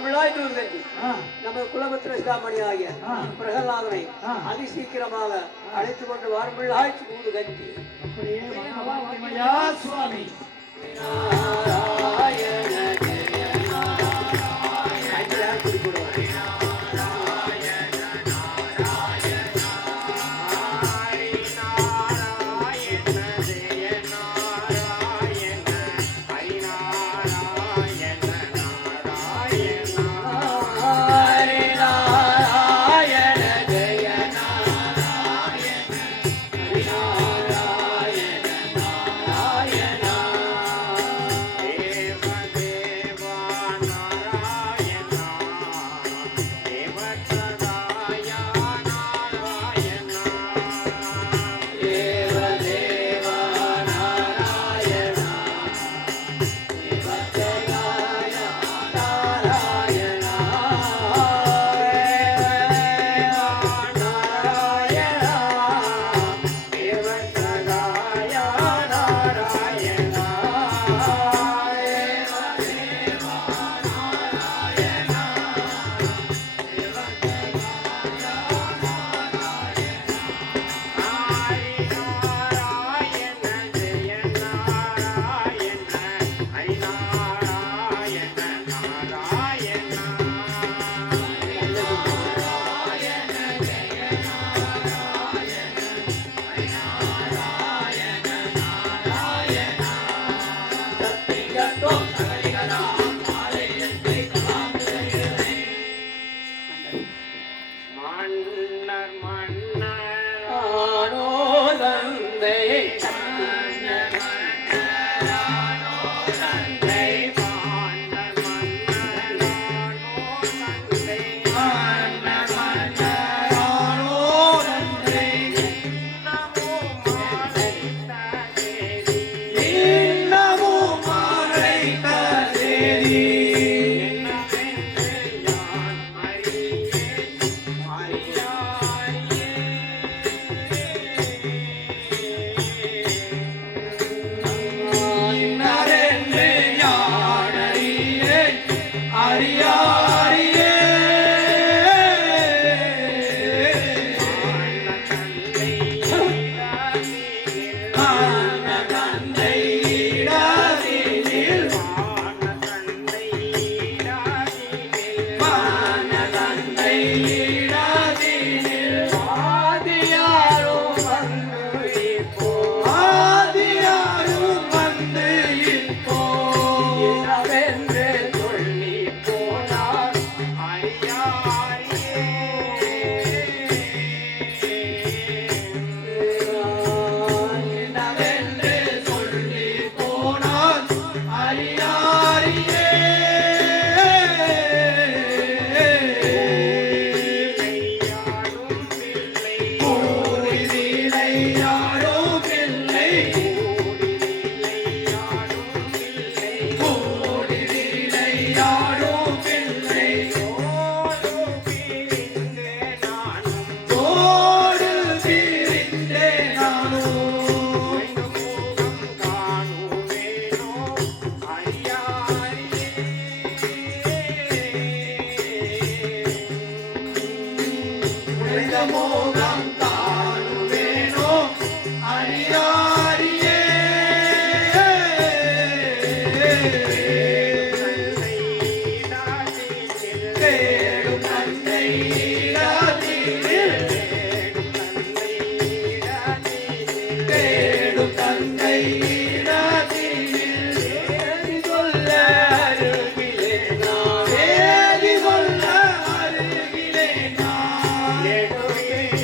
வார்பிழாய் தூர்கஞ்சி நமது குலபத்திர சிதாமணி ஆகிய பிரகலாதனை அதிசீக்கிரமாக அழைத்துக் கொண்டு வார்பிழாய் தூது கஞ்சி சுவாமி Hey.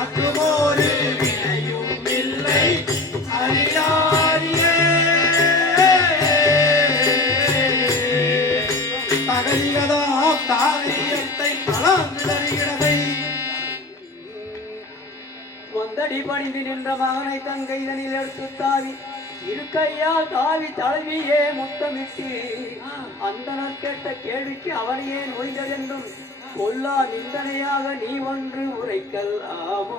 மற்றுமொரு வினையும் இல்லை அறியாரியே தகதிகதாம் தாரியத்தை கலந்து தருகிறதை வந்தடி பணிந்து நின்ற மகனை தங்கைதனில் எடுத்து தாவி இருக்கையால் தாவி தழுவியே முத்தமிட்டு அந்தனர் கேட்ட கேள்விக்கு அவனையே நோய்ந்ததென்றும் கொல்லா நிந்தனையாக நீ ஒன்று உரைக்கல் ஆமோ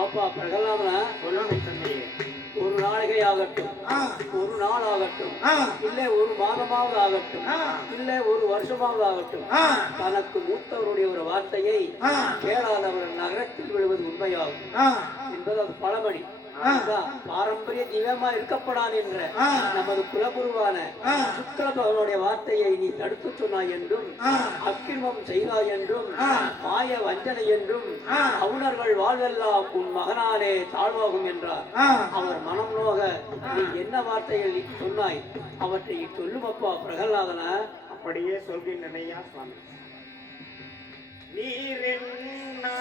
அப்பா பிரகலாமனா ஒரு நாளிகை ஆகட்டும் ஒரு நாள் ஆகட்டும் இல்ல ஒரு மாதமாவது ஆகட்டும் இல்ல ஒரு வருஷமாவது ஆகட்டும் தனக்கு மூத்தவருடைய ஒரு வார்த்தையை கேளாதவர் நகரத்தில் விழுவது உண்மையாகும் என்பது அது பழமொழி பாரம்பரிய தெய்வமா இருக்கப்படாது என்ற நமது குலகுருவான சுக்கிர பகவானுடைய வார்த்தையை நீ தடுத்து சொன்னாய் என்றும் அக்கிரமம் செய்தாய் என்றும் மாய வஞ்சனை என்றும் அவுணர்கள் வாழ்வெல்லாம் உன் மகனாலே தாழ்வாகும் என்றார். அவர் மனம் நோக நீ என்ன வார்த்தைகள் சொன்னாய் அவற்றை சொல்லும் அப்பா பிரகலாதன. அப்படியே சொல்கின்றன சுவாமி. நீரென்னா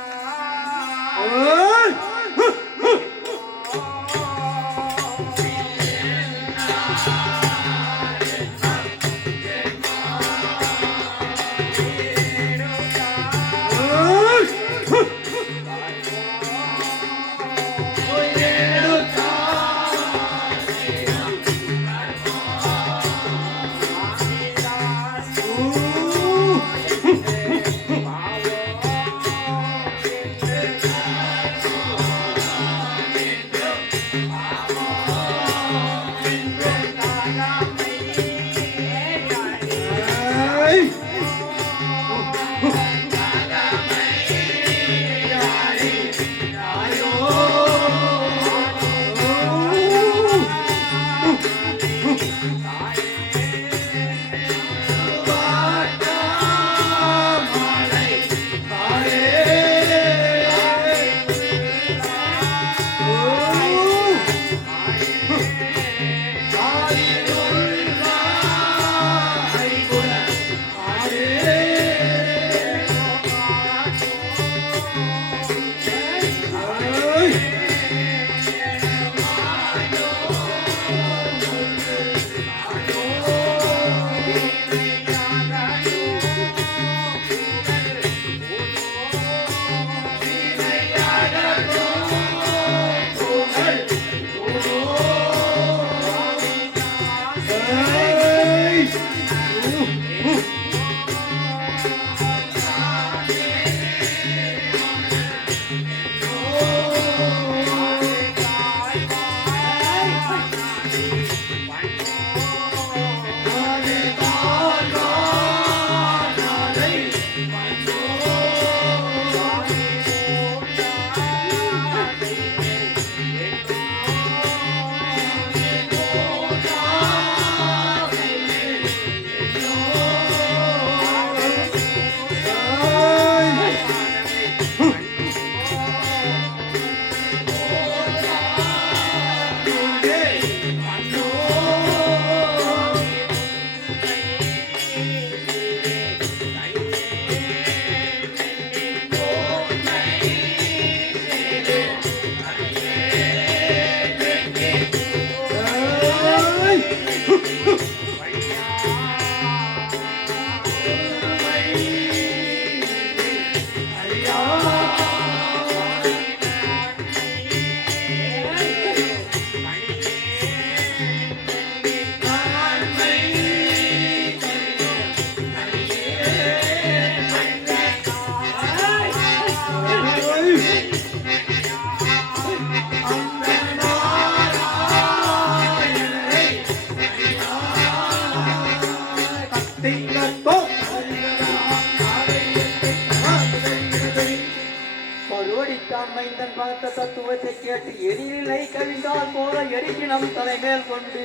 தத்துவத்தை கேட்டு எரிநிலை கவிழ்ந்தால் போல எரிகினம் தலைமேல் கொண்டு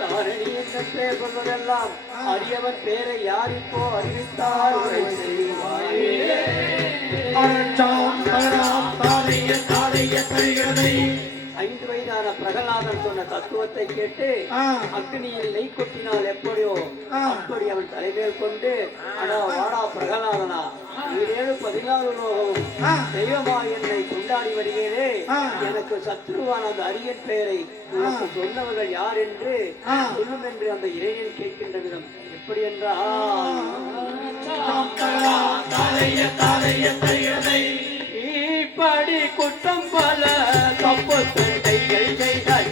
தாரணி என்றே கொள்வதெல்லாம் அரியவன் பேரை யாரிப்போ அறிவித்தால் 5 வயதான பிரகலாதன் சொன்ன தத்துவத்தை கேட்டு அக்னியில் நெய் கொட்டினால் எப்படியோ அப்படி அவன் தலைமேல் கொண்டு அடா வாடா பிரகலாதனா 17 லோகமும் தெய்வமா என்னை கொண்டாடி வருகிறே, எனக்கு சத்ருவான அந்த அரியன் பெயரை உனக்கு சொன்னவர்கள் யார் என்று சொல்லும் என்று அந்த இறைவன் கேட்கின்ற விதம் எப்படி என்றால் இப்படி குற்றம் பல தப்பு தண்டைகள் செய்தால்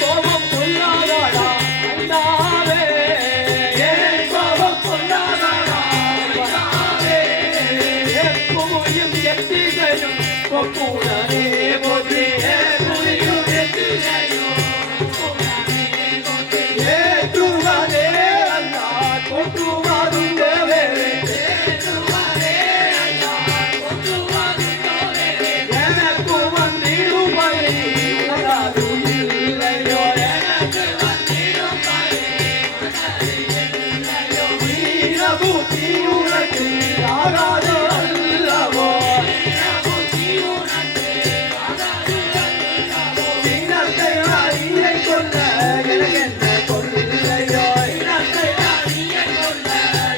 கோபம் கொள்ளாதடா அண்ணாவே, கோபம் கொள்ளாதடா எப்போயும் எத்திகையும் கொப்புடனே போதே ஏற்றுவதே அல்லா கொட்டுவதும் தேவே எனக்கு வந்திடும் பலி உனது இல்லையோ, எனக்கு வந்திடும் பலி வீரபூதி உனக்கு ஆகாது அல்லவோ, இனத்தை அறியை கொள்ள எனக்கு என்ன கொள்ளையோ, இனத்தை அறியை கொள்ள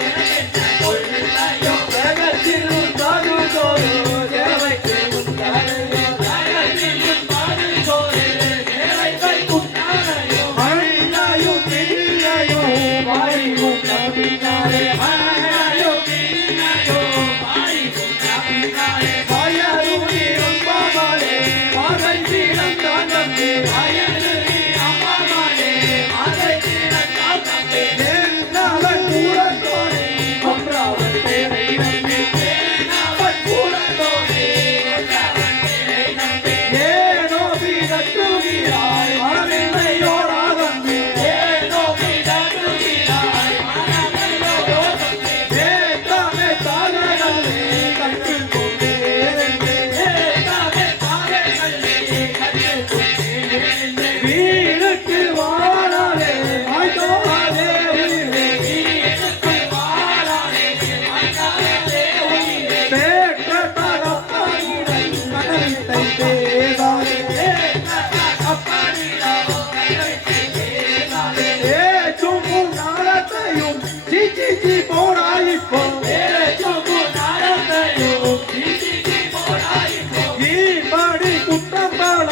எனக்கு என்ன கொள்ளையோ, வேகத்தில் உண்டாது சோறு தேவைக்கு உண்டாதையோ, வேகத்தில் உண்டாது சோறு தேவைக்கு உண்டாதையோ, மழையும் பிள்ளையும் வாரியும் நம்பினாரே, மழையும் பிள்ளையும் வாரியும் நம்பினாரே, வயலுடி அம்மாவாளே மாதை தீரந்தான் நம்பி, வயலுடி அம்மாவாளே மாதை தீரந்தான் நம்பி, நேர்நாவல் கூடத்தோடே கொன்றாவல் பேரை நம்பி, நேர்நாவல் கூடத்தோடே கொன்றாவல் பேரை நம்பி, ஏனோ பிதற்றுகிறாய் மனமில்லையோடா தம்பி, ஏனோ பிதற்றுகிறாய் மனமில்லையோடா தம்பி, ஏத்தாமே தாகனல்லே கற்பில் கொண்டே வென்றே, ஏத்தாமே தாகனல்லே கற்பில் கொண்டே வென்றே, வீடுக்கு வாழாதே மாய்த்தோடாதே உயிரே, வீடுக்கு வாழாதே மாய்த்தோடாதே உயிரே, பெற்ற தகப்பனிடம் கனவித்தை பேசாதே, பெற்ற தகப்பனிடம் கனவித்தை பேசாதே, ஏச்சும் நாடத்தையும் சி சி சி போடா இப்போ, ஏச்சும் நாடத்தையும் சி சி சி போடா இப்போ, இப்படி குற்றம் பல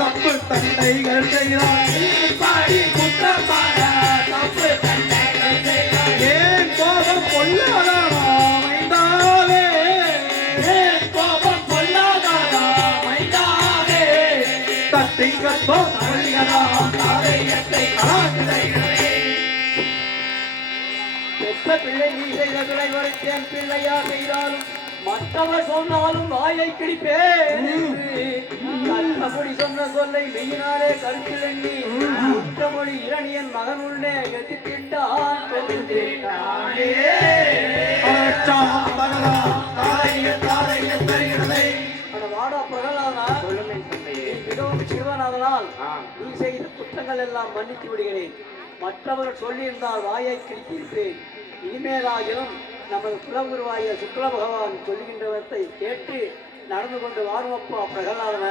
தப்பு தண்டைகள் செய்தாய், இப்படி குற்றம் பல தப்பு தண்டைகள் செய்தாய், ஏன் கோபம் கொள்ளாதடா மைந்தாவே, ஏன் கோபம் கொள்ளாதடா மைந்தாவே, தட்டி கற்போம் அழியலாம் தாரையத்தை கலாநிலைகளே, பெற்ற பிள்ளை நீ செய்த துணை வரைத்தேன் பிள்ளையா செய்தாலும் மற்றவர் சொன்னாலும் வாயை கிழிப்பேன் என்று கற்றபடி சொன்ன சொல்லை மெய்யினாலே கருத்தில் எண்ணி குற்றமொழி இரணியன் மகன் உள்ளே எதிர்த்திட்டான் பெருந்திட்டானே. அட வாடா பிரகலாதா, நீ மிகவும் சிறுவனாதலால் நீ செய்த குற்றங்கள் எல்லாம் மன்னித்து விடுகிறேன். மற்றவர்கள் சொல்லியிருந்தால் வாயை கிழித்திருப்பேன். இனிமேலாகிலும் நமது குலகுருவாய சுக்ல பகவான் சொல்லுகின்றவற்றை கேட்டு நடந்து கொண்டு வாருமப்பா பிரகலாதன.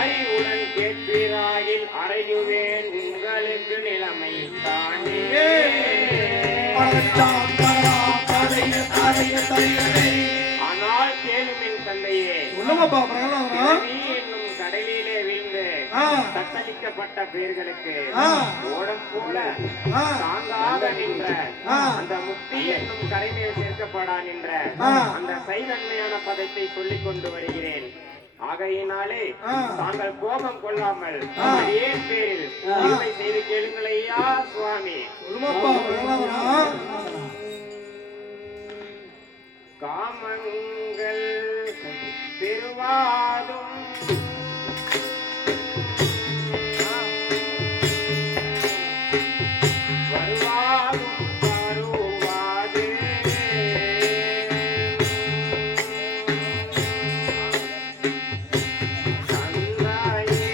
அறிவுடன் கேட்பீராகில் அறையுவேன் உங்களுக்கு நிலைமை தானே. ஆனால் கேளுமின் தந்தையே, என்னும் கடலிலே வீழ்ந்து தத்தளிக்கப்பட்ட பேர்களுக்கு ஓடம் போல தாங்காக நின்ற அந்த முக்தி என்னும் கரைமேல் சேர்க்கப்படா நின்ற அந்த சைதன்மையான பதத்தை சொல்லிக் கொண்டு வருகிறேன். ஆகையினாலே தாங்கள் கோபம் கொள்ளாமல் ஏன் பேரில் உண்மை செய்து கேளுங்கள் ஐயா சுவாமி. காமங்கள் பெருவாதும் வருவாதும் தருவாது தந்தாயே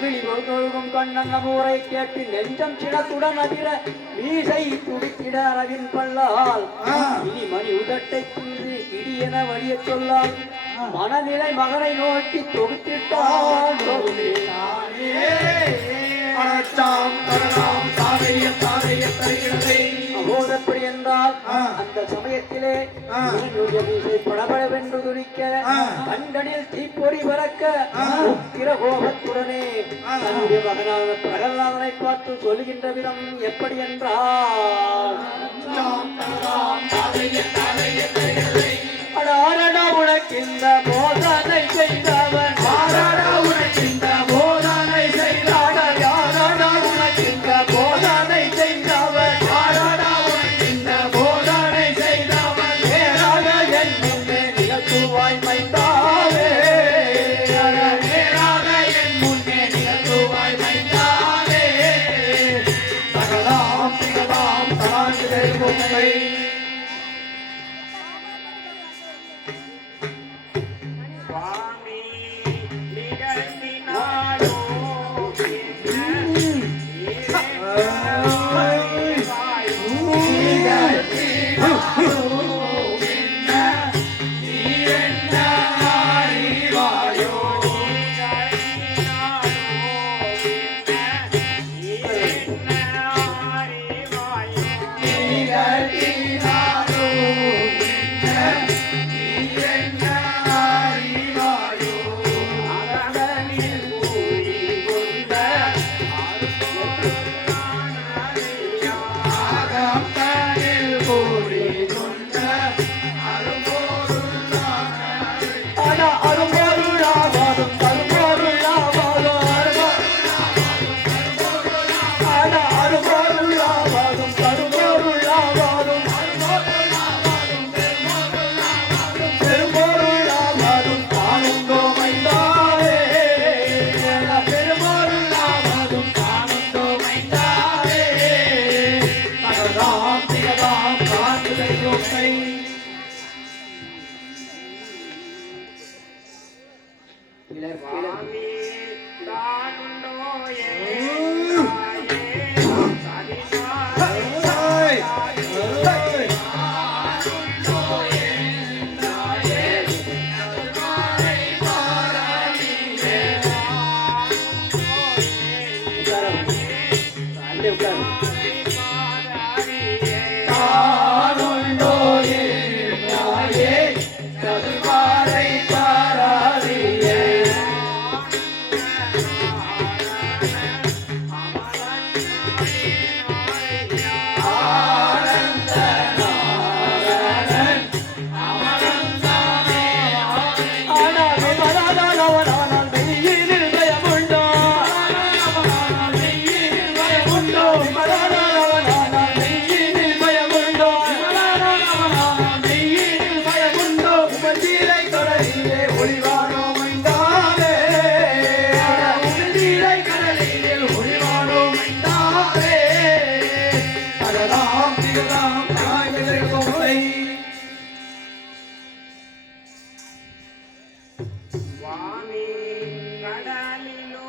நெகிழி ஒழுகும் கண்ணன் ஊரை கேட்டு நெஞ்சம் சினத்துடன் அதிர மீசை துடித்திட அரவின் பல்லால் இனி மணி உதட்டை குந்து இடியென வழிய சொல்லால் மனநிலை மகனை நோக்கி தொகுத்திட்டான் அப்போதப்படி என்றால் அந்த சமயத்திலே படபடவென்று துடிக்க கண்களில் தீப்பொறி பறக்க உக்கிர கோபத்துடனே தன்னுடைய மகனான பிரகலாதனை பார்த்து சொல்கின்ற விதம் எப்படி என்றால் அடாரடா உனக்கிந்த போதனை செய்தவன் ஆரடா உனக்கிந்த போதனை செய்தாட யாரடா உனக்கிந்த போதனை செய்தவன் ஆரடா உனக்கிந்த போதனை செய்தவன் நேராக என் முன்னே நிகழ்த்துவாய் மைந்தாவே நேராக என் முன்னே நிகழ்த்துவாய் மைந்தாவே தகலாம் திகலாம் தாழ்கிறை பொம்மை சுவாமி நிகழ்த்தினாரோ சுவாமி தானுண்டோ சுவாமி கடலிலோ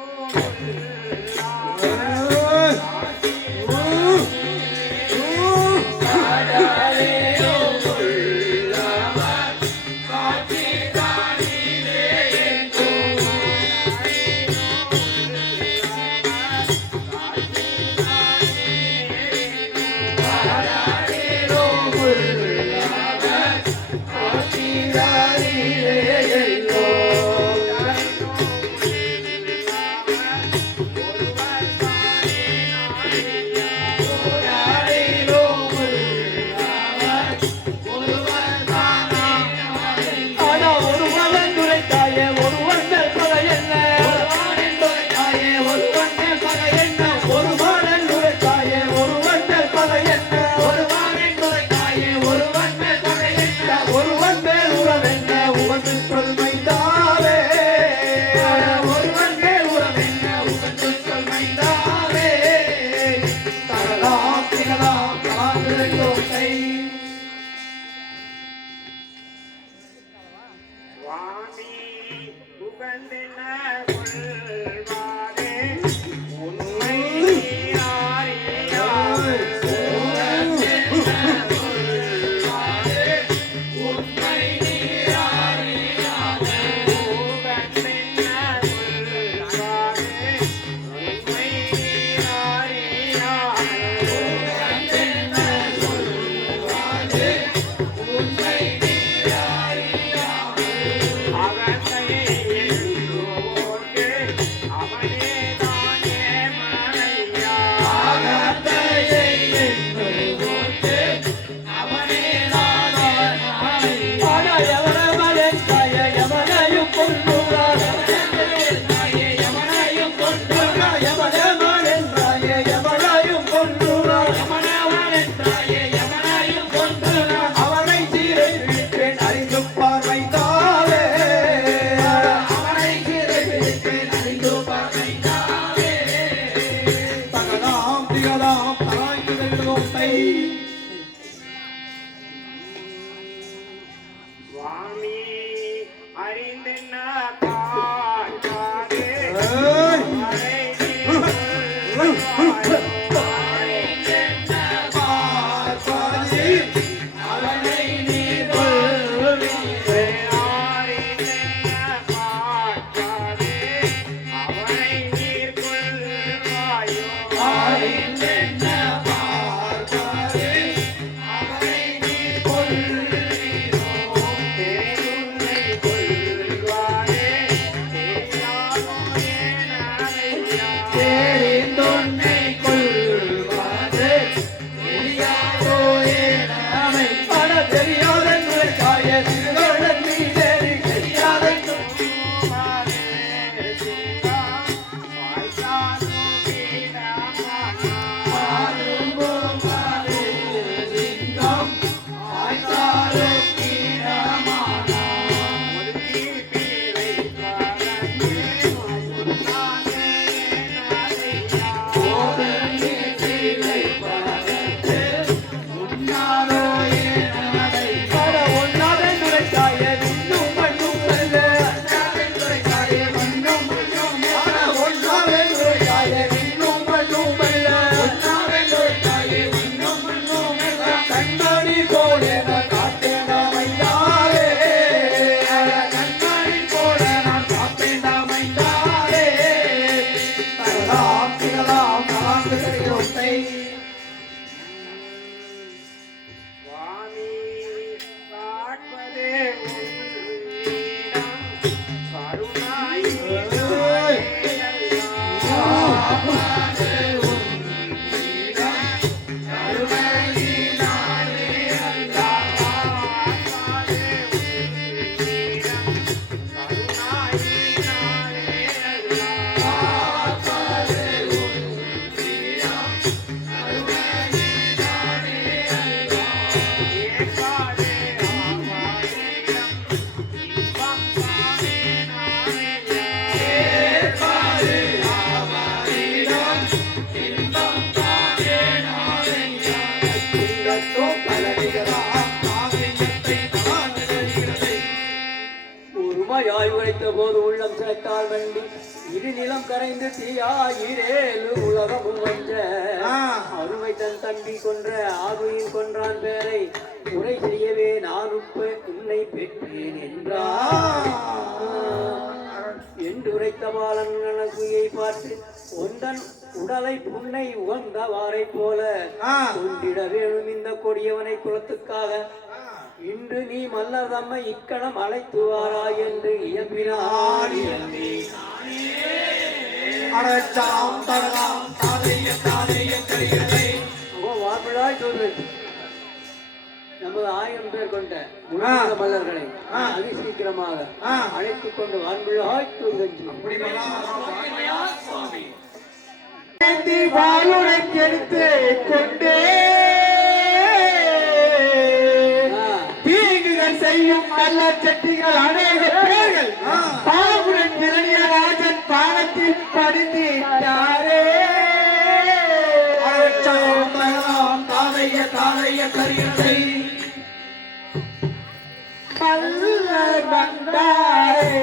ஒருவன் மேல் உறவென்ன உவந்து அகத்தையை எண்ணுவோர்க்கு அவனே தானே மனையா. ஆனா எவனவன் தாய எவனையும் கொன்றுள்ளார். எவனவன் தாய எவனையும் கொன்றுள்ளார். அவனை சீரை விட்டேன் அறிந்து பார்வைத்தாலே. தகதாம் திகதாம் தராய்ந்ததை சுவாமி அறிந்தென்ன பார்க்காதே. ஏய்! அவரை நீ கொள்வாயோ. அறிந்தென்ன பார்க்காதே. அவரை நீர் கொள்வாயோ. தெரிந்துன்னை கொள்வாரே. தெரியாதோ என் அறையா. ஆனா தெரியாதென்று தாய திருவள்ளன் மீதேறி தெரியாதென்று ஆனா ஒன்னாதென்று தாய இன்னும் மண்ணும் அல்ல. ஆனா ஒன்னாதென்று தாய இன்னும் மண்ணும் அல்ல. கண்மணி போல நான் காத்தேன் அமைந்தாரே. தகதாம் திகதாம் தராய்ந்ததை சுவாமி காட்பதே உன்னிடம் கருணாயினாலே உருமையாய் உழைத்த போது உள்ளம் சிறக்கால் வண்டி இரு நிலம் கரைந்து தீயாயிரேழு உலகமும் வென்ற அருமை தன் தம்பி கொன்ற ஆகுயின் கொன்றான் பேரை உரை செய்யவே நான் உன்னை பெற்றேன் என்றார் என்று உரைத்த பாலன் குயை பார்த்து ஒன்றன் உடலை புன்னை உகந்தவாரை போல கொண்டிட வேணும் இந்த கொடியவனை குலத்துக்காக இன்று நீ மன்னர் தம்மை இக்கணம் அழைத்து வாராய் என்று இயம்பினார். அடச்சாம் தடலாம் தாதைய கரிகளை வார்பிழாய் சொல்லு நமது 1000 பேர் கொண்ட முன்னாள் மல்லர்களை அதி சீக்கிரமாக அழைத்துக் கொண்டு வான்பிழாய் தூங்கி எடுத்து கொண்டே தீங்குகள் செய்யும் நல்ல செட்டிகள் அநேக பேர்கள் பாபுடன் இரணிய ராஜன் பாலத்தில் படித்தாரே. தாதைய கரிகளை மல்லர் வந்தாரே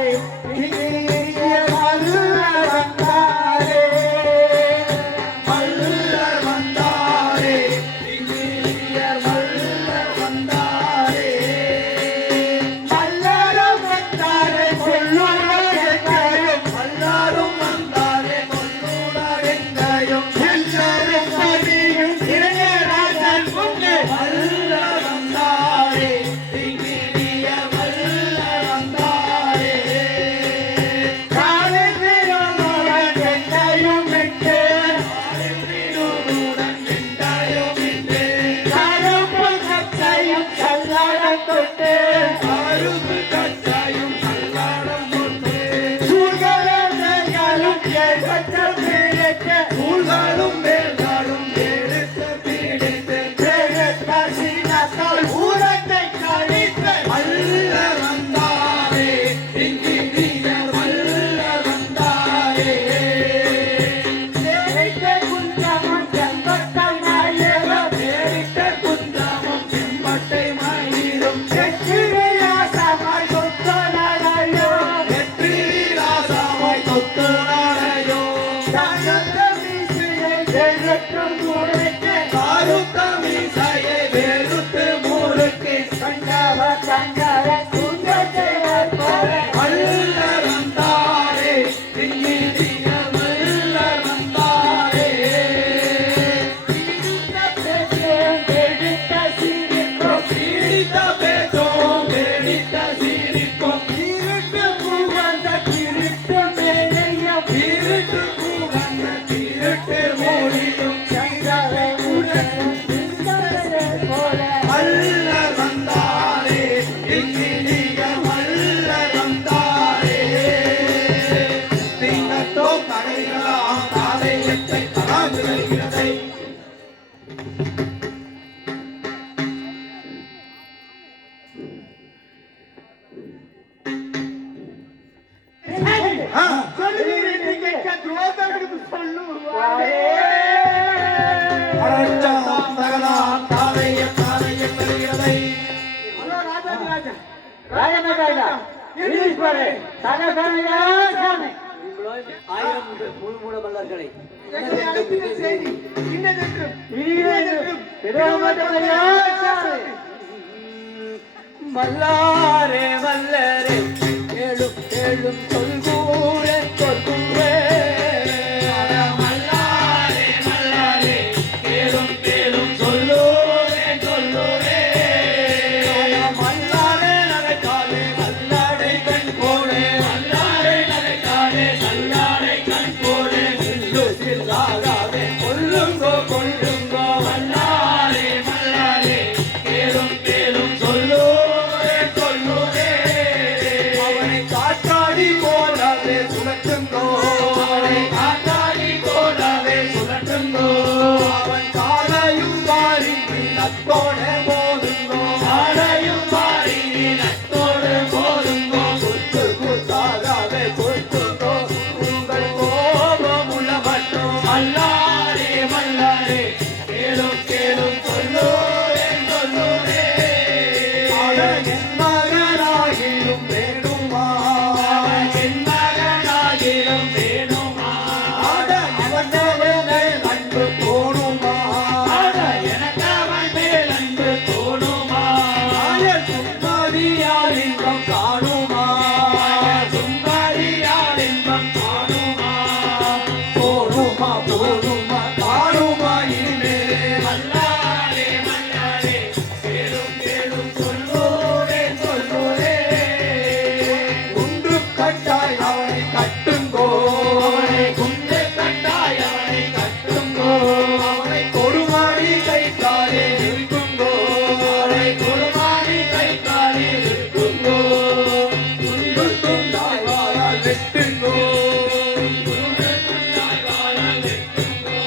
மல்லர் வந்தாரே மல்லர் வந்தாரே மல்லர் வந்தாரே மல்லரும் வந்தாரே கொல்லுடன் மல்லாரும் வந்தாரே கொல்லுடன் கல்லாடம் தொட்டு அரும்பு கட்டாயும் கல்லாடம் போட்டு சூழ்களும் ஏற்பட்ட பீடித்து ஊழ்காலும் மேல்காலும் எடுத்த பீடித்து சீனத்தால் ஊரத்தை கழித்து வல்ல வந்தாரே இங்கினியர் வல்ல வந்தாரே தேடித்த குஞ்சமும் செம்பட்டை நாயகம் தேடிட்ட குந்தாமம் செம்பட்டை மயிரும் வெற்றியாசமாய் கொத்தனாரையோ வெற்றி விலாசமாய் கொத்துனாரையோ தகுந்த மீசையை வெறுக்கும் முறைக்கு காருத்த மீசையை வெறுத்து முறுக்கி கண்டவ குஞ்சத்தை போல வல்ல வந்தாரே இங்கினியர் வல்ல வந்தாரே எடுத்த சீரிக்கும் பீடித்த பேச்சோம் வெடித்த சிரிப்பும் இருட்டு புகழ்ந்த திருட்டு மேலையும் இருட்டு பூகந்த திருட்டு மூடியும் சங்கரை உடனும் சிந்தனை போல வல்ல வந்தாரே இங்கினியர் வல்ல வந்தாரே திங்கத்தோ கடைகளாம் தாதையத்தை தராது வருகிறதை அடச்சாம் தகலாம் தாதைய தாதைய வருகிறதை ஆயிரம் முழுமுட மல்லர்களை மல்லாரே மல்லரே கேளும் கேளும் சொல்கூரே சொல்கூரே மல்லாரே மல்லாரே கேளும் கேளும் சொல்லோரே சொல்லோரே மல்லாரே நரைக்காலே சல்லாடை கண் போலே மல்லாரே நரைக்காலே சல்லாடை கண் போலே சில்லு சில்லாகாவே கொல்லுங்கோ கொல்லுங்கோ மல்லாரே மல்லாரே கேளும் கேளும் சொல்லோரே சொல்லோரே அவனை காற்றாடி போலவே சுழற்றுங்கோ அவனை காற்றாடி போலவே சுழற்றுங்கோ அவன் காலையும் மாறி நத்தோட போதுங்கோ காலையும் மாறி நத்தோடு போதுங்கோ குத்து குத்தாகவே குத்துங்கோ உங்கள் கோபம் உள்ள மட்டும் மல்லாரே மல்லாரே கேளும் கேளும் சொல்லோரே சொல்லோரே என் மகனாகிலும் வேணுமா என் மகனாகிலும் வேணுமா அவன் மேல் அன்பு தோணுமா எனக்கு அவன் மேல் அன்பு தோணுமா சும்மாதியால் இன்பம் காணுமா சும்மாதியால் இன்பம் காணுமா போணுமா போணுமா காணுமா இனிமேல் மல்லாரே மல்லாரே கேளும் கேளும் சொல்லோரே சொல்லோரே குன்று கட்டாய் அவனை கட்டுங்கோ அவனை குன்று கட்டாய் அவனை கட்டுங்கோ அவனை கொடுமாடி கை காலே இருக்குங்கோ அவனை கொடுமாடி கை காலே இருக்குங்கோ துண்டு துண்டாய் வாழால் வெட்டுங்கோ துண்டு துண்டாய் வாழால் வெட்டுங்கோ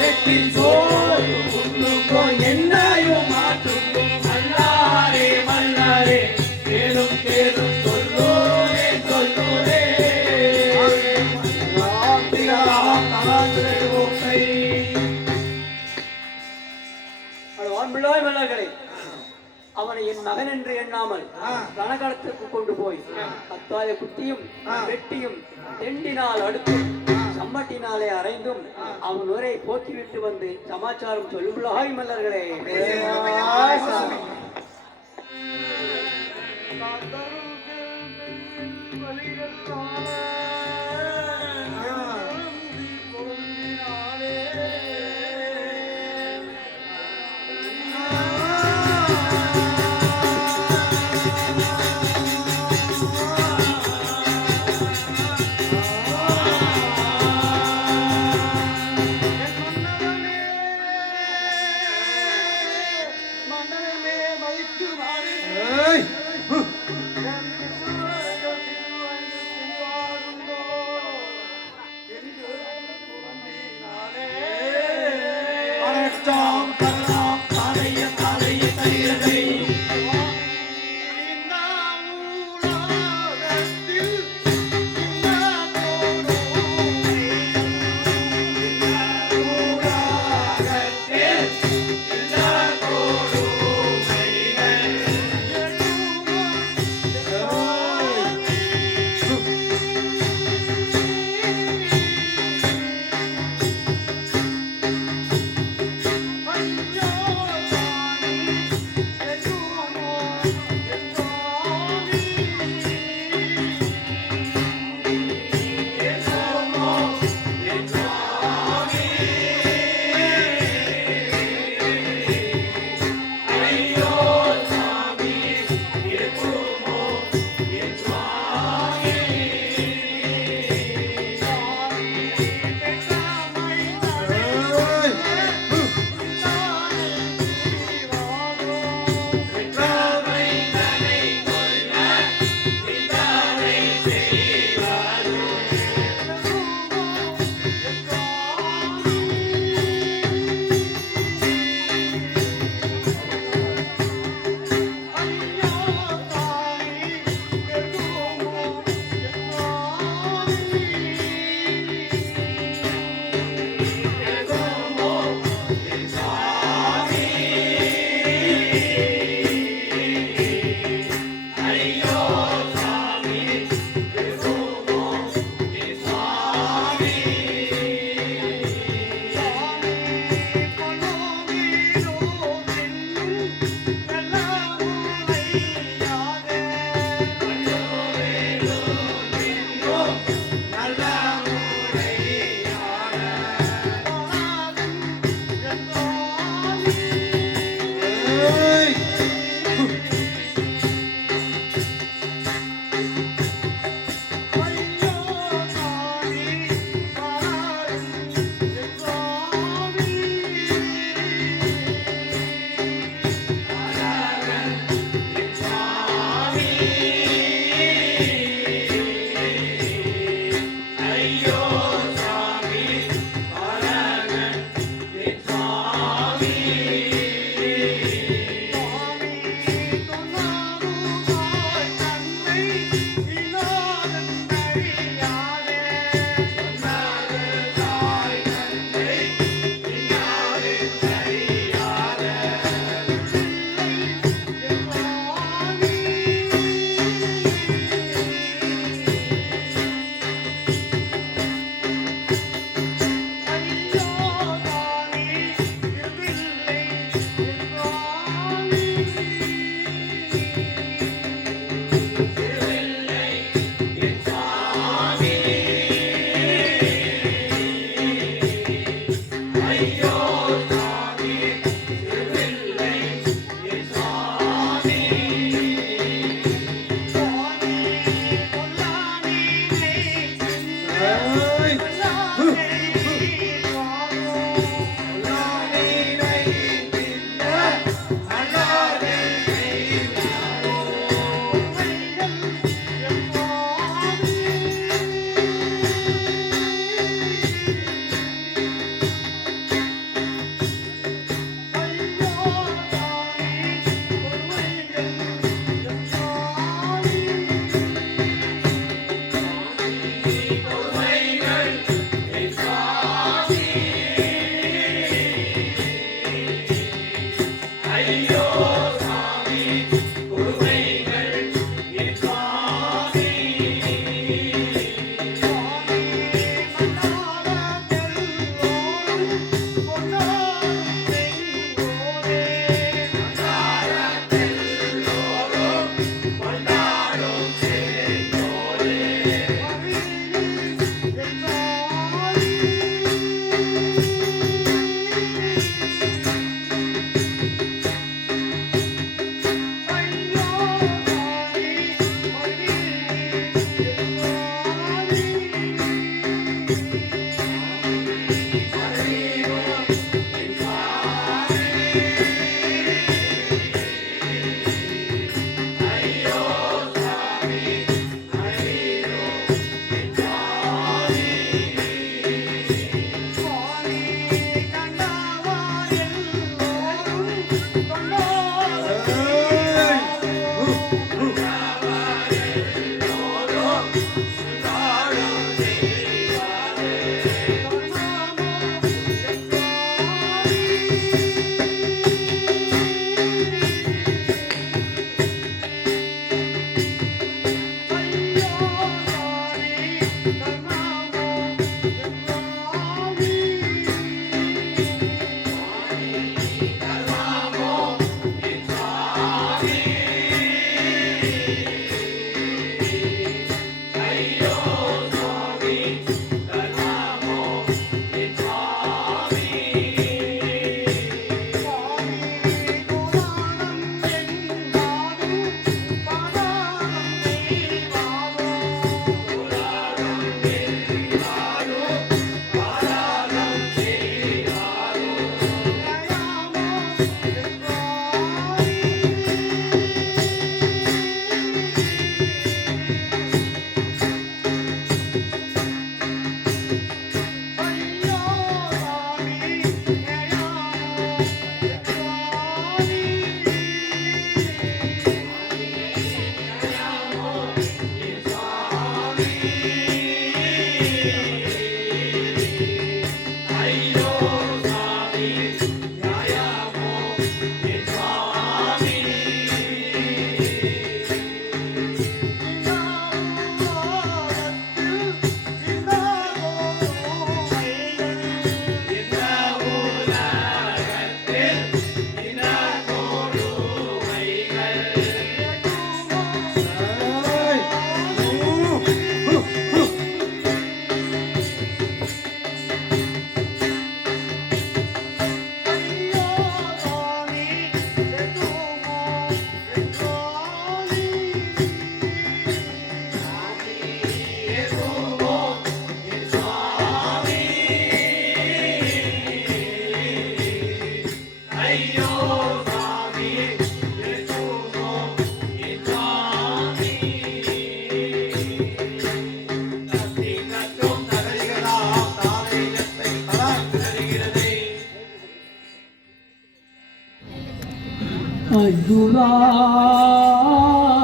வெட்டி சோறு உண்ணுங்கோ என்னையும் மாற்றுங்கோ மல்லாரே மல்லாரே கேளும் கேளும் சொல்லோரே சொல்லோரே வான்பிள்ளாய் மல்லர்களை அவனை என் மகன் என்று எண்ணாமல் ரணகளத்திற்கு கொண்டு போய் கத்தாய குத்தியும் வெட்டியும் தெண்டினால் அடுத்தும் சம்மட்டினாலே அரைந்தும் அவன் உரை போக்கிவிட்டு வந்து சமாச்சாரம் சொல்லுள்ளாய் மல்லர்களே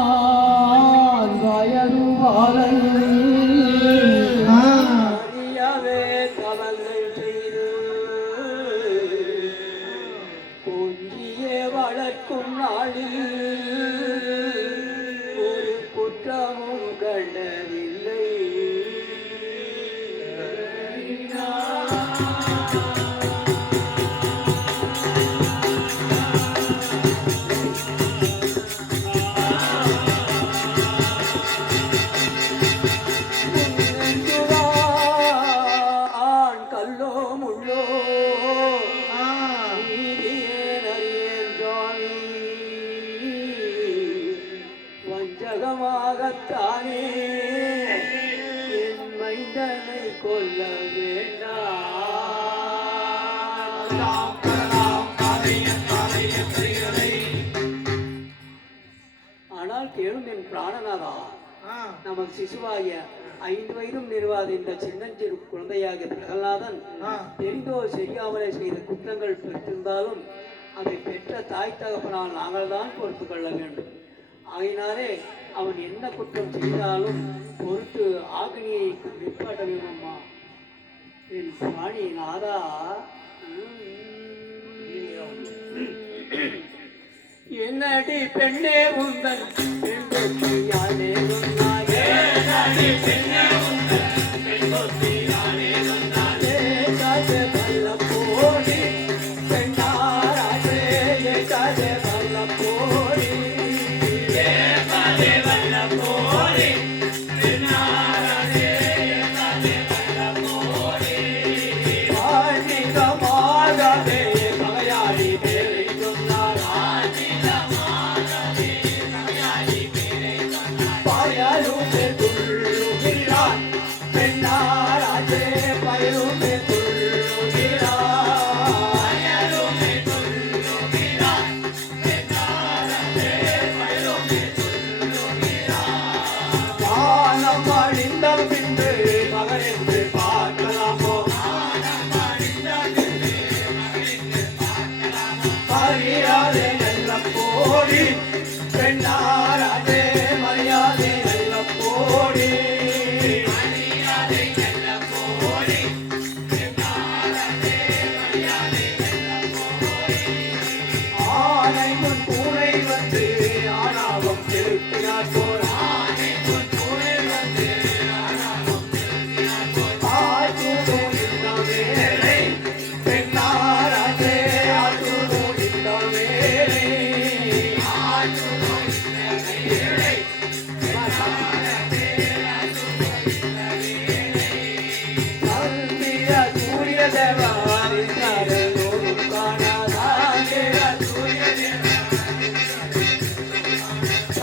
அஞ்சுதான் வயதுவாரன் அறியவே தவங்கள் செய்து கொஞ்சியே வளர்க்கும் நாளில் ஒரு குற்றமும் கண்டதில்லை. வஞ்சகமாகத்தானே என் மைந்தனை கொல்ல வேண்டாம். ஆனால் கேளும் என் பிராணநாதா, நமது சிசுவாகிய 5 வயதும் நிறுவாத இந்த சின்னஞ்சிறு குழந்தையாகிய பிரகலாதன் தெரிந்தோ செய்யாமலே செய்த குற்றங்கள் பெற்றிருந்தாலும் அதை பெற்ற தாய் தகப்பனால் நாங்கள் தான் பொறுத்து கொள்ள வேண்டும். ஆகினாலே அவன் என்ன குற்றம் செய்தாலும் பொறுத்து ஆக்னியை நிற்பாட்ட வேணும்மா. என் சுவாணி நாதா, என்னடி பெண்ணே உந்தன் பெண்ணே சொன்னாயே, பல்ல போடி பெண்ணாரே பல்ல போடி பாயாலும்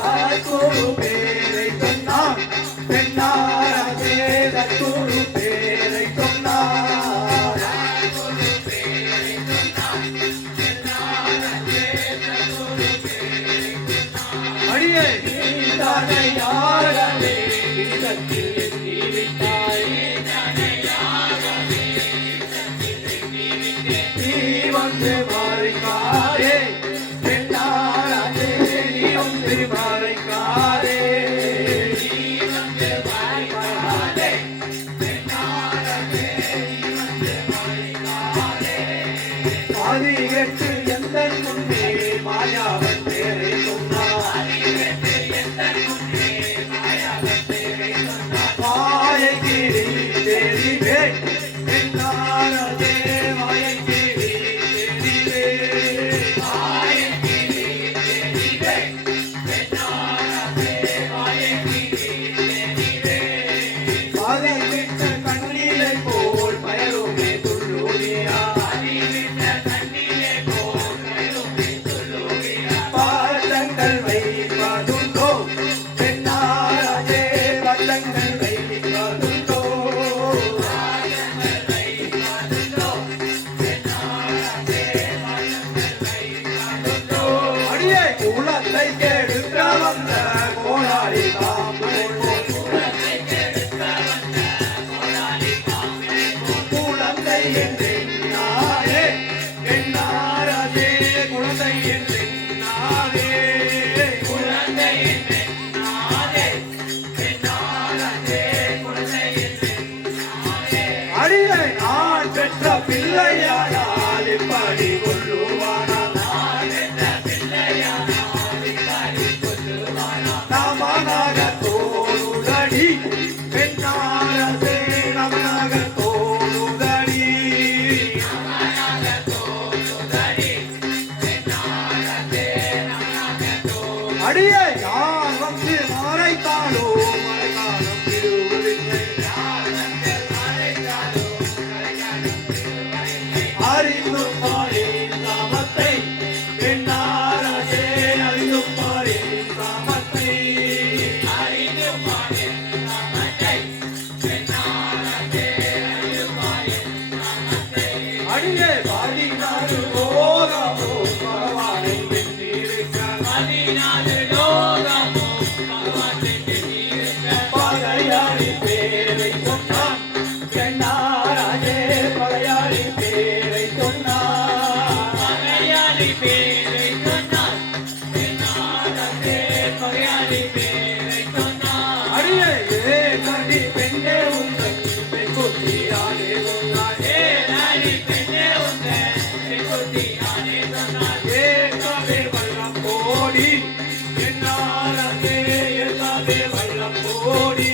சத்குரு பேரை சொன்னான் பெண்ணாரே சத்குரு பேரை சொன்னார் அடியே நீதானை யாரவே இடத்தில் எண்ணிவிட்டாய் நீ வந்து மறைக்காரே பெண்ணாரே நீ வந்து மறைக்காரே ஆதிகெட்டு எந்த முன்னே மாயாவன் பேரை சொன்னார் மாயகிரி தெரிவே என்னாரதே மாயகிரி தெரிவே அதை விட்ட கண்ணீரை போல் பயருமே துள்ளுவியா பாதங்கள் வைப்பதுண்டோ பெண்ணாரே பதங்கள் வைப்பதுண்டோ அடியே குலத்தை கெடுக்க வந்த கோடாரி காம்பல் குழந்தை என்றாரே என்னாரே குழந்தை என்றாரே அடியை நான் பெற்ற பிள்ளையானால் இப்படி கொள்ளுவானா நாமனாக தோடுதடி பெண்ணாரே நமனாக தோடுதடி அடியை யார் வந்து மறைத்தாலோ மறைக்காலம் திருவதில்லை அறிந்து பாரின் நாமத்தை பெண்ணாரே அறிந்து பாரின் நாமத்தை அடியே பாடினாரு லோகமோ பகவானை எண்ணிருக்க பகையாளி பேரை சொன்னான் பெண்ணாரே பகையாளி பேரை சொன்னான் அடியே ஏ கடி பெண்ணே உங்கள் பெண்குட்டியாலே சொன்னான் ஏற்காதே வல்லம் போடி என்னாரே ஏற்காதே வல்லம் போடி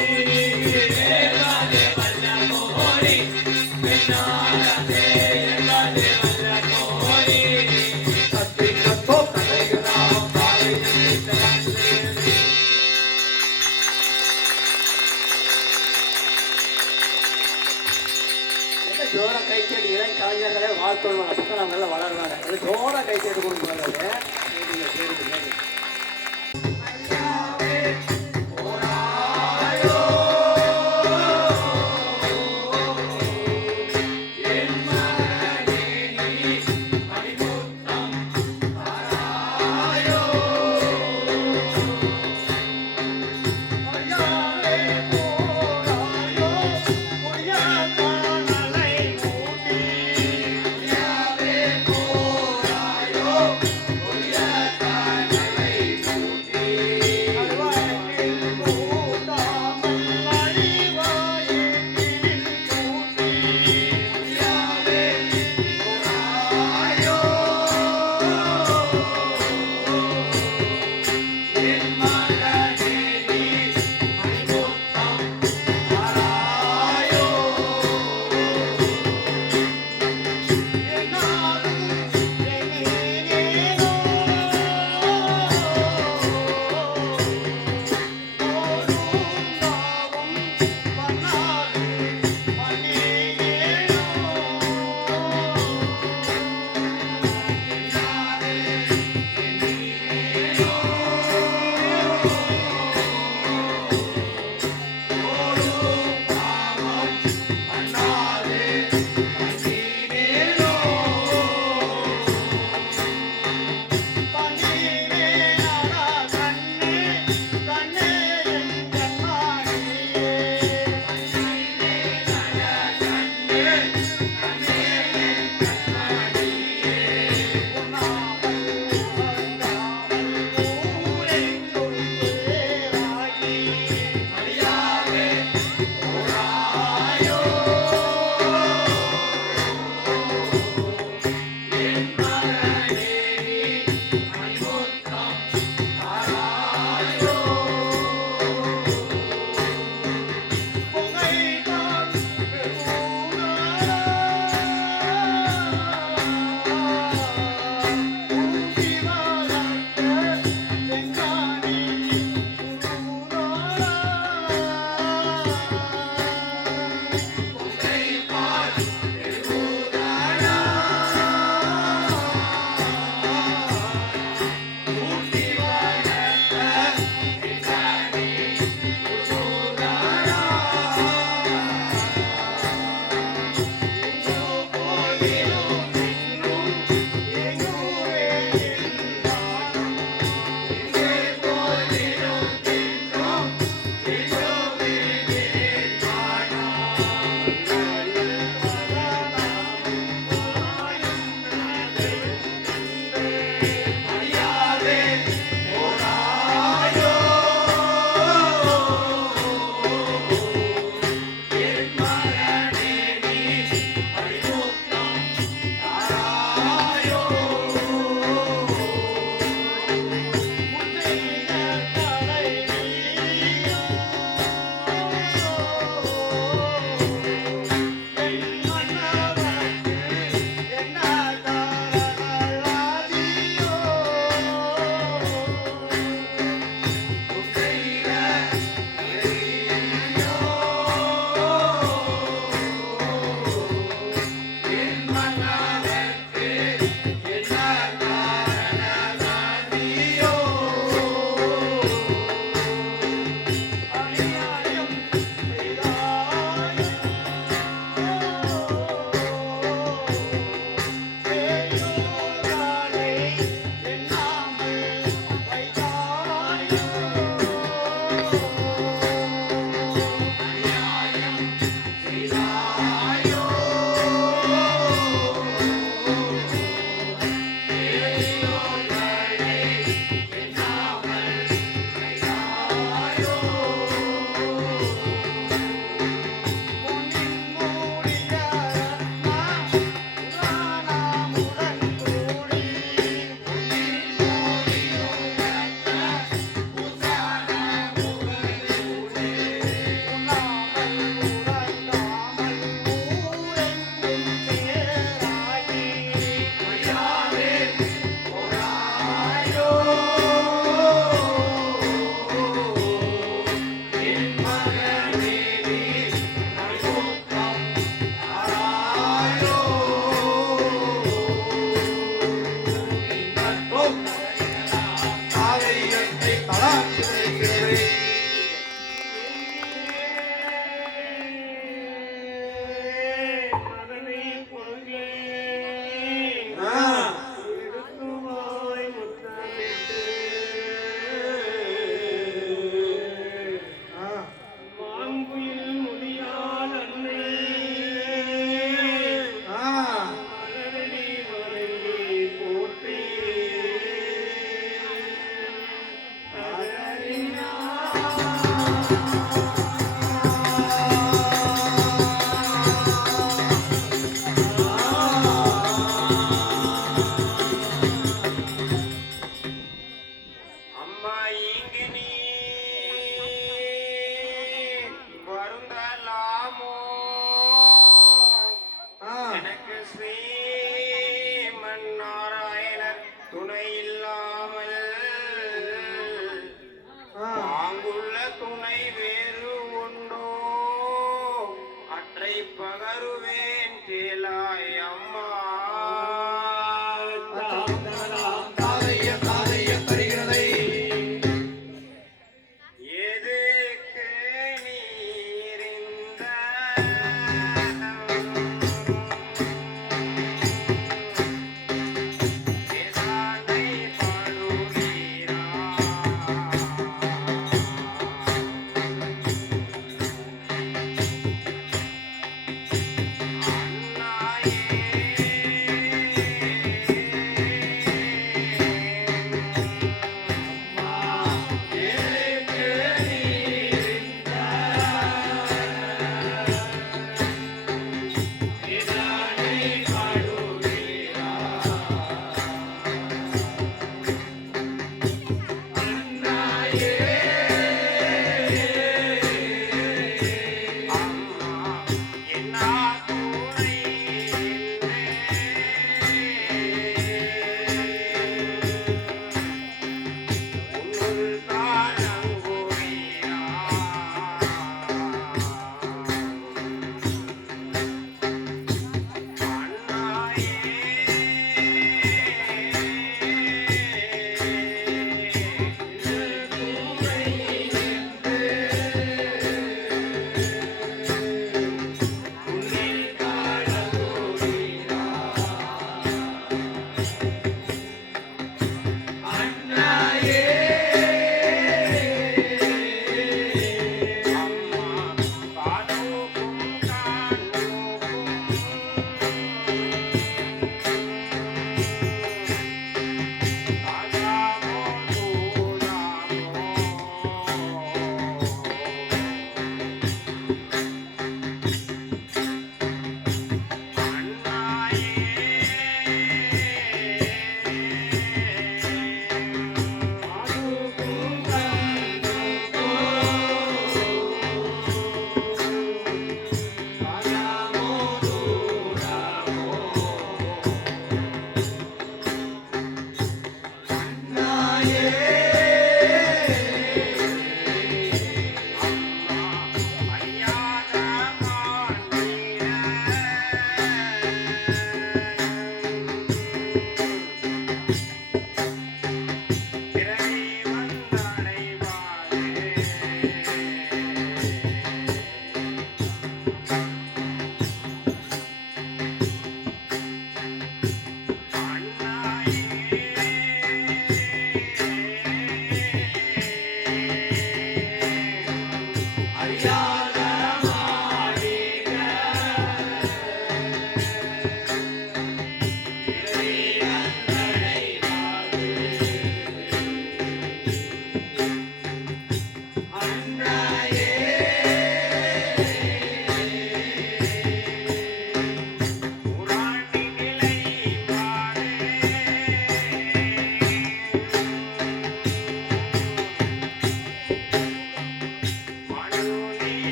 கத்தி கத்தோ கலைகிறாம் காலை ஜோர கை தேடி இளம் கலைஞர்களே வாழ்த்தணும் அப்போ நம்ம எல்லாம் வளருவாங்க அது ஜோர கை தேடி கொடுக்குறாங்க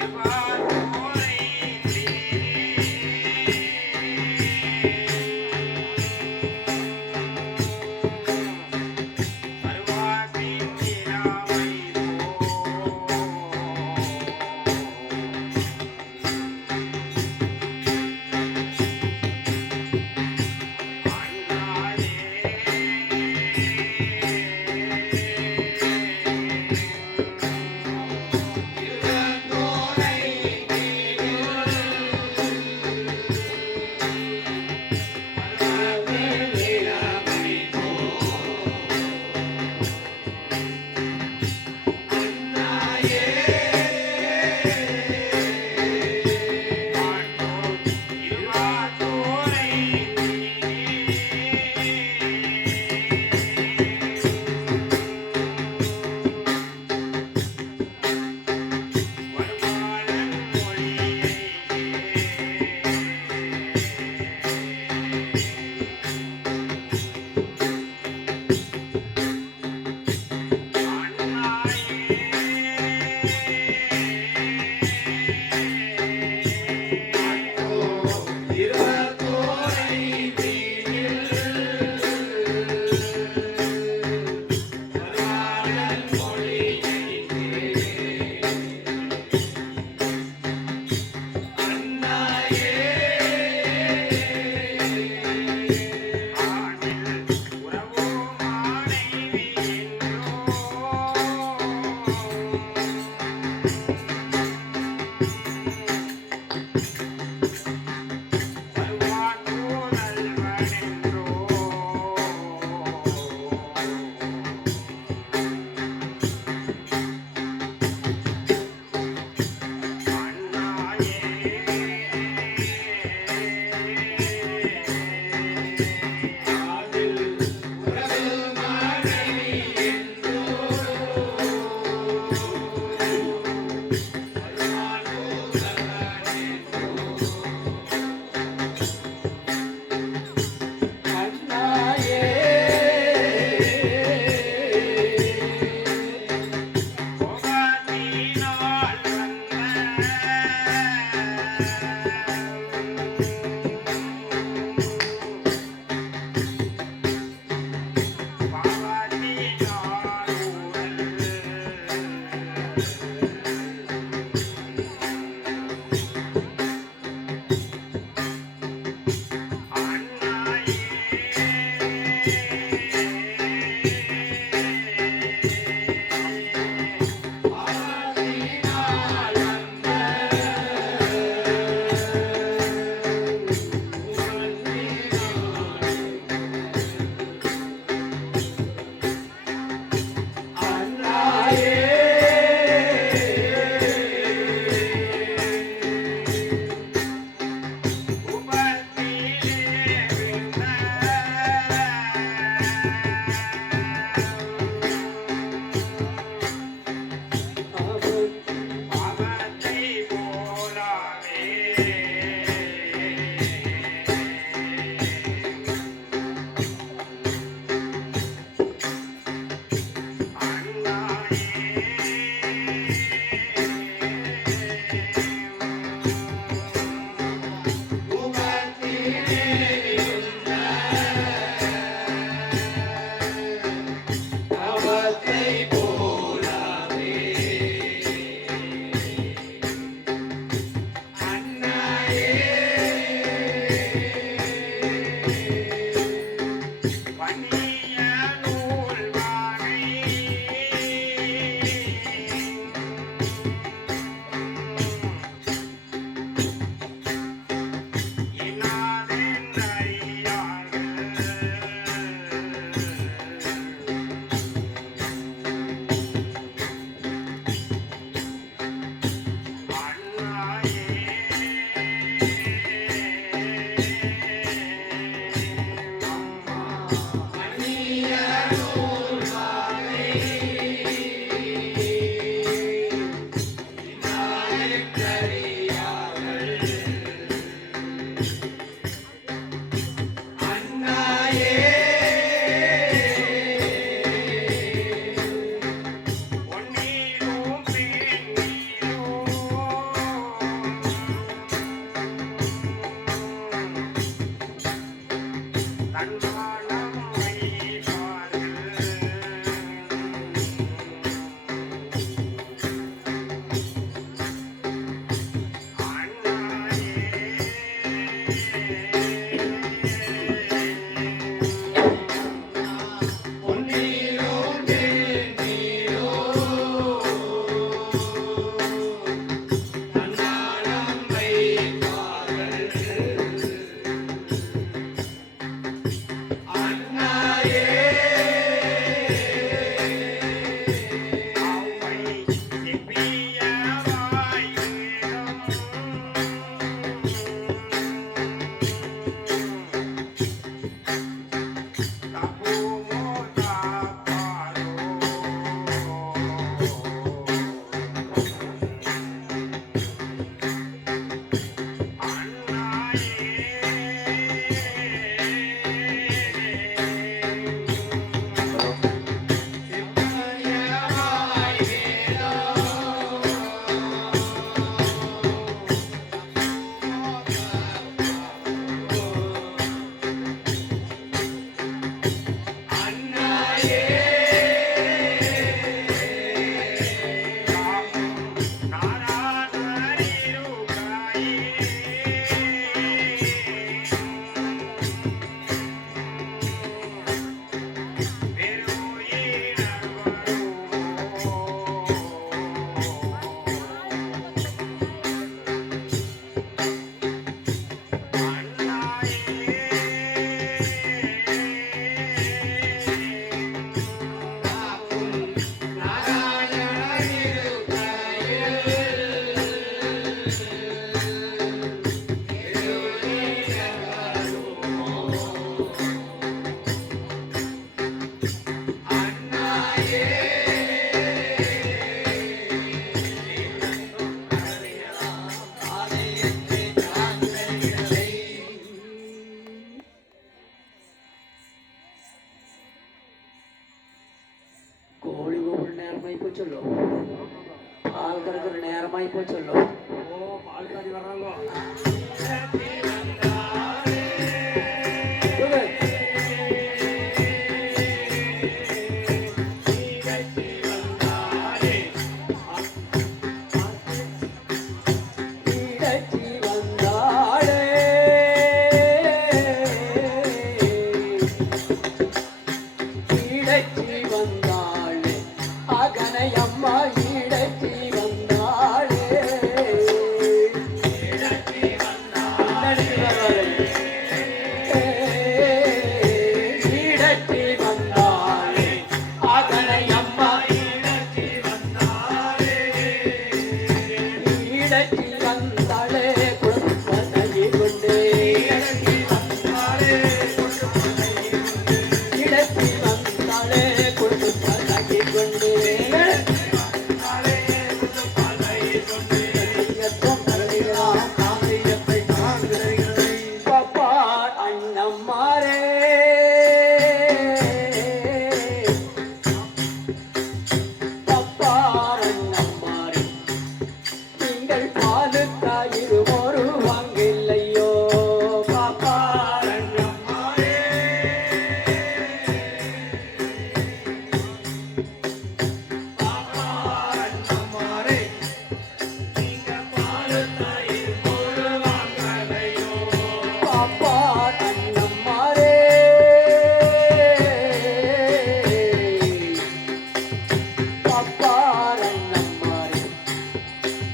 இவ்வாறு சொல்லு. பால் கறக்கிற நேரமாய் போய் சொல்லு. ஓ பால்காரி வர்றாங்க. சொல்லு. ஈடச்சி வந்தாளே, ஈடச்சி வந்தாளே, அகனையம்மா ஈடச்சி வந்தாளே. பின்னாடி வராளே. ஈடச்சி வந்தாளே, அகனையம்மா ஈடச்சி வந்தாளே, குடும்பத்தை கொண்டே. ஈடச்சி வந்தாளே, குடும்பத்தை கொண்டே. சத்தியத்துவம் தருகிறான் காவியத்தை காண்கிறது. பாப்பா அண்ணம்மாரே, பாப்பா அண்ணம்மாரே, நீங்கள் பாலுக்காயிரு ஒரு வாங்கில்லையோ. பாப்பா அண்ணம்மாரே, பாப்பா அண்ணம்மாரே, நீங்கள் பாலுக்காயிரு ஒரு வாங்கலையோ. பாப்பா அண்ணம்மாரே, பாப்பா அண்ணம்மாரே,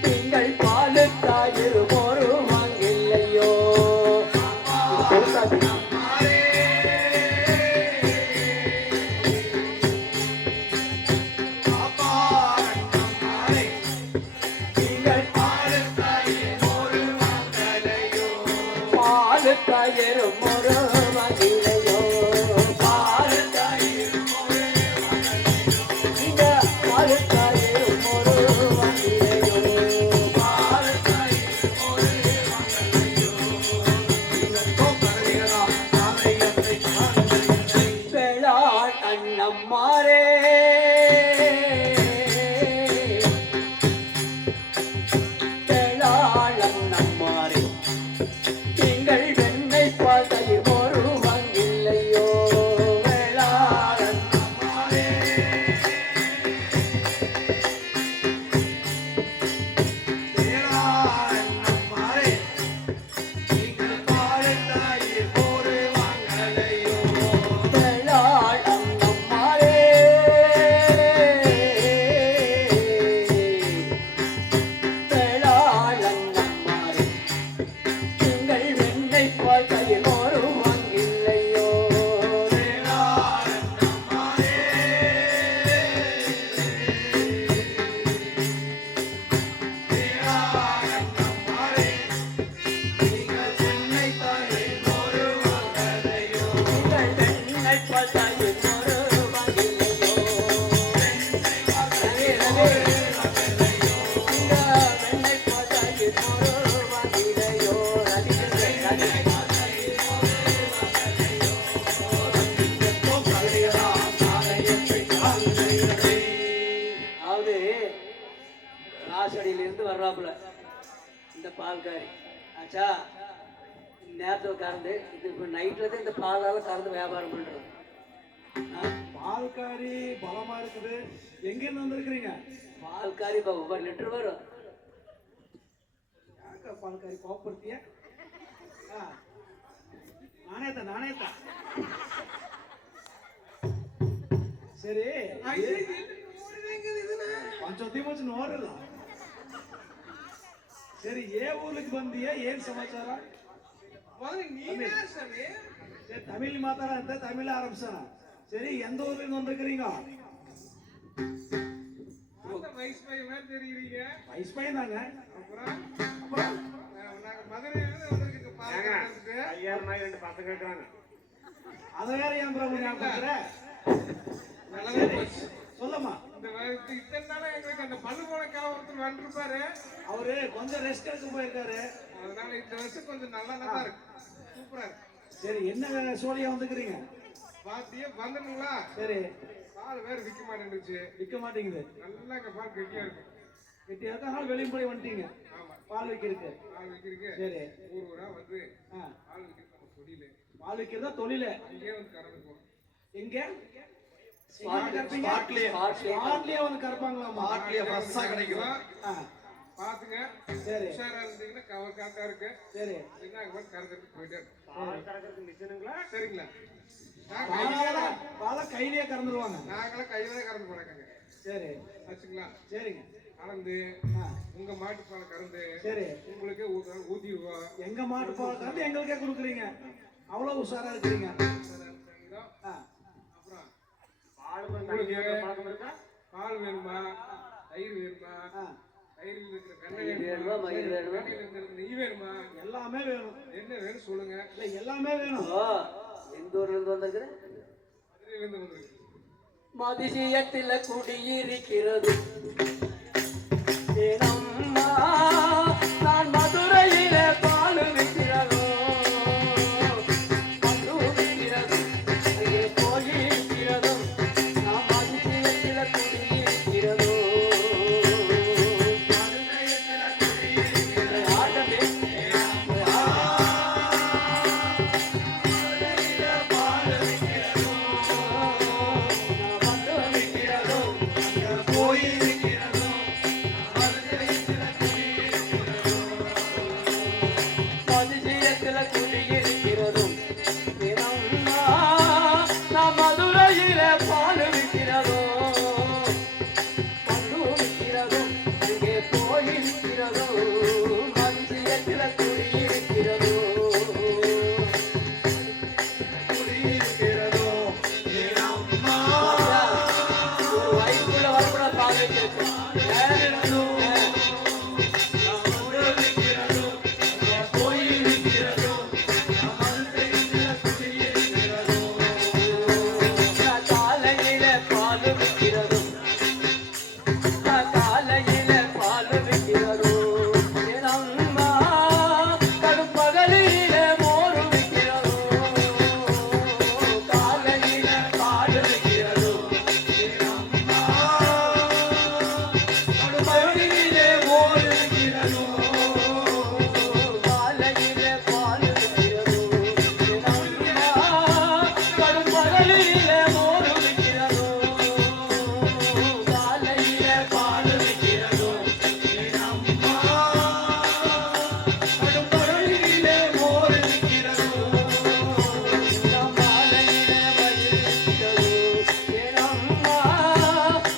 நீங்கள் பாலுக்காயிரு ஒரு வாங்கில்லையோ. பொறுத்தாது. நீங்கள் பாலுக்காயிரு ஒரு வாங்கில்லையோ. பாலுக்காயிரு ஒரு வாங்கில்லையோ. நீங்க பாலுக்காயிரு ஒரு வாங்கில்லையோ. வேளாண் அண்ணம்மாரே, வேளாண் அண்ணம்மாரே, நீங்கள் வெண்ணெய் பால் தயிர் ஒரு வாங்கில்லையோ. வேளாண் அண்ணம்மாரே, வேளாண் அண்ணம்மாரே, வேளாண் அண்ணம்மாரே, நீங்கள் வெண்ணெய் பால் தயிர் ஒரு வாங்கில்லையோ. வேளாண் அண்ணம்மாரே, வேளாண் அண்ணம்மாரே, நீங்கள் வெண்ணெய் தயிர் ஒரு வாங்கலையோ. நீங்கள் வெண்ணெய் பால் தயிர் ஒரு வாங்கில்லையோ. ரவி, ரவி, இந்த வெண்ணெய் பால் தயிர் ஒரு வாங்கில்லையோ. ரவி, ரவி, அதாவது ராசடியிலிருந்து வர்றாப்புல இந்த பால்காரி ஆச்சா. நேரத்தில் கறந்து இது இப்போ நைட்டில் தான் இந்த பாலால் கறந்து வியாபாரம் பண்ணுறது. பால்காரி பலமா இருக்குது. எங்க இருந்து வந்திருக்கிறீங்க? பால்காரி இப்போ ஒவ்வொரு லிட்டர் வரும். யாருக்கா பால்காரி கோபப்படுத்திய? நானேதான் நானேதான். சரி కొంచెం వచ్చి నోరులా. సరే ఏ ఊర్లకి బందియా ఏం సమాచారం? சரி தமிழ் மாத்தாட அந்த தமிழ் ஆரம்பிச்சானா. சரி எந்த ஊர்ல இருந்து வந்திருக்கிறீங்க? வயசு பையன் தாங்க. அப்புறம் அதை வேற ஏன் பிரபு ஞாபகம் சொல்லமா? அவரு கொஞ்சம் ரெஸ்ட் எடுத்து போயிருக்காரு. அதனால இந்த வருஷம் கொஞ்சம் நல்லா இருக்கு. சூப்பரா இருக்கு. சரி என்ன சோழியா வந்துக்கிறீங்க? பாத்தியே வந்துங்களா? சரி பால் வேற விற்க மாட்டேன்னுச்சு. விற்க மாட்டேங்குது. நல்லா இங்க பால் கெட்டியா இருக்கும். கெட்டியா இருக்கனால வெளியே போய் வந்துட்டீங்க. ஆமா, பால் விற்கிறதுக்கு. பால் விற்கிறதுக்கு சரி. ஊரா வந்து பால் விற்கிறது நம்ம தொழில். பால் விற்கிறதா தொழில். அங்கேயே வந்து கறந்துக்குவோம். எங்க? ஸ்பாட்லயே ஸ்பாட்லயே வந்து கறப்பாங்களாமா? ஸ்பாட்லயே ஃப்ரெஷ்ஷா கிடைக்கும். பாத்துங்க. சரி. உஷாரா இருந்தீங்கன்னா கவர் காட்டா இருக்கு. சரி. என்ன அங்க வந்து கறந்துட்டு போயிட்டே இருக்கும். பால் கறக்கிறதுக்கு மிஷினுங்களா? சரிங்களா? பாலை கையிலேயே கறந்துருவாங்க. நாங்களாம் கையில கறந்து போறாங்க. சரி. ஆச்சுங்களா? சரிங்க. கறந்து உங்க மாட்டு பால் கறந்து சரி உங்களுக்கே ஊத்திடுவோம். எங்க மாட்டு பால் கறந்து எங்களுக்கே கொடுக்குறீங்க. அவ்வளவு உஷாரா இருக்கிறீங்க. அப்புறம் பால் பழக்கம் இருக்கா? பால் வேணுமா, தயிர் வேணுமா, தயிரில் இருக்கிற வெண்ணெய் வேணுமா, வேணுமா, மயிர் வேணுமா, நெய் வேணுமா, எல்லாமே வேணும். என்ன வேணும் சொல்லுங்க. இல்ல எல்லாமே வேணும். எந்த ஊர்ல இருந்து வந்திருக்கிறேன்? மதுரையில இருந்து வந்திருக்கு. மதிசியத்தில் குடியிருக்கிறது ஏனம்மா நான் மதுரையில பால் விற்கிறதோ மது விற்கிறது அங்கே போயிருக்கிறதோ நான் மதிசியத்தில் குடியிருக்கிறதோ ஆட்டமே மதிசியத்தில் குடியிருக்கிறதும் ஏனம்மா நான் மதுரையில பால் விற்கிறதோ மது விற்கிறதோ அங்கே போயிருக்கிறதோ மதிசியத்தில் குடியிருக்கிறதோ ஒரு வயசுக்குள்ள வரக்கூடாது பால் வைக்கிறதுக்கு. காலையில பால் விற்கிறதும் காலையில பால் விற்கிறதும் ஏனம்மா கடுப்பகலில மோர் விற்கிறதும் காலையில பால் விற்கிறதும் ஏனம்மா கடுப்பகலில மோர் விற்கிறதும் காலையில பால் விற்கிறதும் ஏனம்மா கடுப்பகலில மோர் விற்கிறதும் காலையில பால் விற்கிறதும் ஏனம்மா கடுப்பகலில மோர் விற்கிறதும் காலையில மயில் விற்கிறதும் ஏனம்மா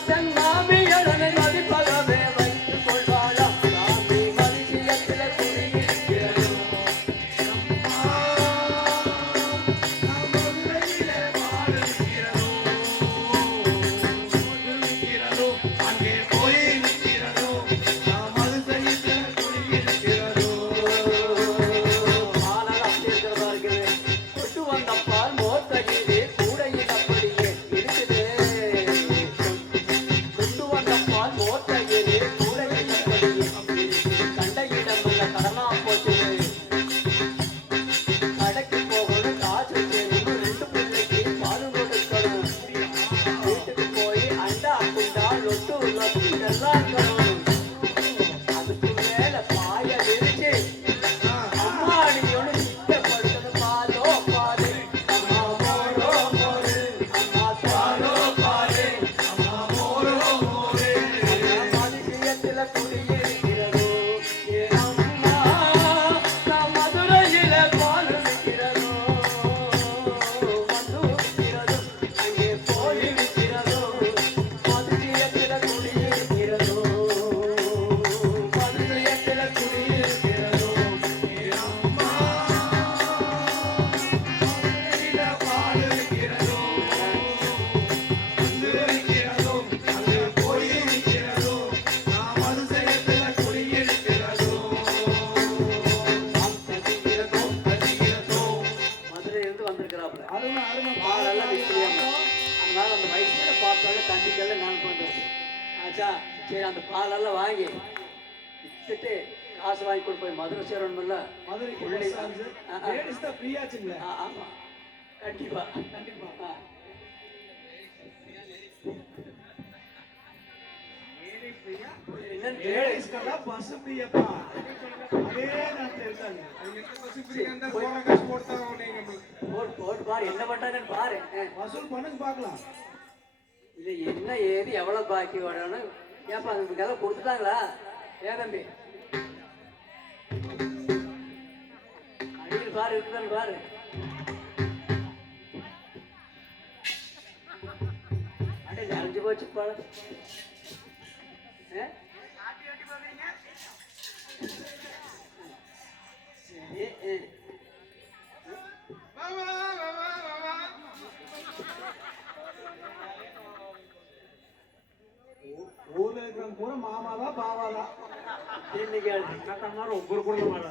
தன் மாமியடனை மதிப்பகவே வைத்துக் கொள்வாளாம் சாமி மதிசியத்தில் குடியிருக்கிறதும் ஆனால் அப்படி இருக்கிறதா இருக்குது. கொண்டு வந்த பால் மோத்தகிலே கூடையில் அப்படியே இருக்குது. கொண்டு வந்த பால் மோத்தகிலே கூடையில் அப்படியே இருக்குது. கண்ட இடமல்ல கடனா போச்சு. கடைக்கு போகணும், காசு தேடணும், 2 பிள்ளைக்கு பால் கொடுக்கணும். வீட்டுக்கு போய் அண்டா குண்டா லொட்டு லொட்டு எல்லாம் இருக்கணும். அதுக்கு மேல பாய விரிச்சு அம்மாடியோடு சித்தப்படுத்தது பாலோ பாலு அம்மா மோரோ மோரு அம்மா பாலோ பாலு அம்மா மோரோ மோரு மதிசியத்தில் குடியிருக்கிறதோ ஏனம்மா நான் மதுரையில பால் விற்கிறதோ மது விற்கிறதோ அங்கே போய் விற்கிறதோ மதிசியத்தில் குடியிருக்கிறதோ மதிசியத்தில் குடியிருக்கிறதோ ஏனம்மா மதுரையிலிருந்து வந்திருக்கிறாப்புல. அருமை அருமை. பாலெல்லாம் விற்கிறாங்க. அதனால அந்த வயசுல பார்த்தாலே தண்ணிக்கல்ல நான் பண்ணுறேன். ஆச்சா சரி அந்த பாலெல்லாம் வாங்கி வித்துட்டு காசு வாங்கி கொண்டு போய் மதுரை சேரணும்ல. மதுரைக்கு உள்ளே பஸ் ஆகுது. லேடிஸ் தான் ஃப்ரீ ஆச்சுங்களே. ஆமா கண்டிப்பா கண்டிப்பா. என்னன்னு லேடிஸ்க்கெல்லாம் பஸ் ஃப்ரீயப்பா அதே நேரத்தில் இருக்காங்க அது எந்த பஸ் ஃப்ரீ இருந்தா போன காசு போட்டாங்க நீங்க நம்மளுக்கு போட்டு பாரு என்ன பண்றாங்கன்னு பாரு. வசூல் பண்ணுங்க பார்க்கலாம். இது என்ன ஏது எவ்வளவு பாக்கி வரணும் ஏப்பா அதுக்காக கொடுத்துட்டாங்களா? ஏன் தம்பி அடியில் பாரு இருக்குதான்னு பாரு. அடியில் அரைஞ்சு போச்சு பாரு. சரி ஊர்ல இருக்கிறவங்க பூரா மாமாதான் பாவாதான் இன்னைக்கு ஒவ்வொரு குடும்பம்